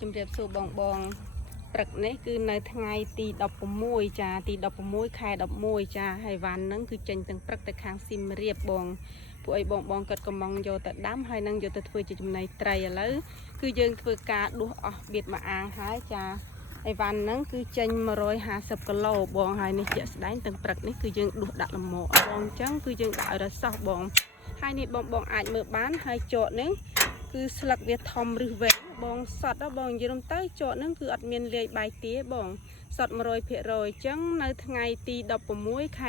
ជំរាបសួរបងព្រឹកនេះគឺនៅថ្ងៃទី16ចាទី16ខែ11ចាហើយវ៉ាន់ហ្នឹងគឺចេញទាំងព្រឹកទៅខាងស៊ីមរៀបបងពួកអីបងគាត់កំងយកទៅដាំហើយនឹងយកទៅធ្វើជាចំណីត្រីឥឡូវគឺយើងធ្វើការដួសអស់បៀតមួយអាងហើយចាហើយវ៉ាន់ហ្នឹងគឺចេញ150គីឡូបងហើយនេះជាក់ស្ដែងទាំងព្រឹកនេះគឺយើងដួសដាក់លំមកបងអញ្ចឹងគឺយើងដាក់ឲ្យរសោះបងហើយនេះបងអាចមើលបានហើយចកនេះគឺស្លឹកវាធំឬវែងបងសតបងនិយាយទៅចកហ្នឹងគឺអត់មានលាយបាយទាបងសត 100% អញ្ចឹងនៅថ្ងៃទី16ខែ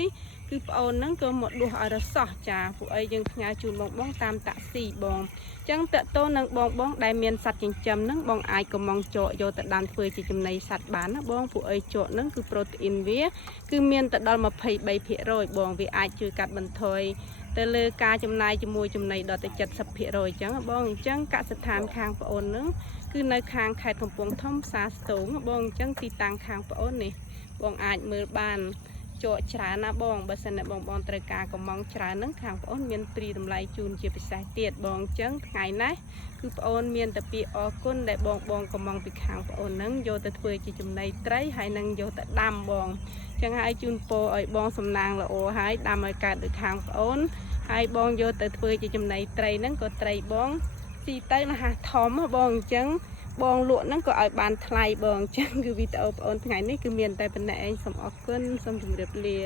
11គឺប្អូនហ្នឹងក៏មកដួសឲ្យរសោះចាពួកអីយើងផ្ញើជូនបងតាមតាក់ស៊ីបងអញ្ចឹងតើតើនឹងបងដែលមានសត្វចិញ្ចឹមហ្នឹងបងអាចកំងចកយកទៅដាំធ្វើជាចំណីសត្វបានណាបងពួកអីចកហ្នឹងគឺប្រូតេអ៊ីនវាគឺមានទៅដល់ 23% បងវាអាចជួយកាត់បន្ថយទៅលើការចំណាយជាមួយចំណីដល់ទៅ 70% អញ្ចឹងបងអញ្ចឹងកសិដ្ឋានខាងប្អូនហ្នឹងគឺនៅខាងខេត្តកំពង់ធំផ្សារស្ទងបងអញ្ចឹងទីតាំងខាងប្អូននេះបងអាចមើលបានចកច្រើនណាបងបើសិនតែបងត្រូវការកំងច្រើនហ្នឹងខាងប្អូនមានព្រីតម្លៃជូនជាពិសេសទៀតបងអញ្ចឹងថ្ងៃនេះគឺប្អូនមានតែពាក្យអរគុណដែលបងកំងពីខាងប្អូនហ្នឹងយកទៅធ្វើជាចំណីត្រីហើយនឹងយកទៅដាំបងអញ្ចឹងហើយជូនពរឲ្យបងសំណាងល្អហើយដាំឲ្យកើតដូចខាងប្អូនហើយបងយកទៅធ្វើជាចំណីត្រីហ្នឹងក៏ត្រីបងស៊ីទៅលះធំបងអញ្ចឹងបងលក់ហ្នឹងក៏ឲ្យបានថ្លៃបងអញ្ចឹងគឺវីដេអូបងអូនថ្ងៃនេះគឺមានតែប៉ុណ្ណេះឯងសូមអរគុណសូមជម្រាបលា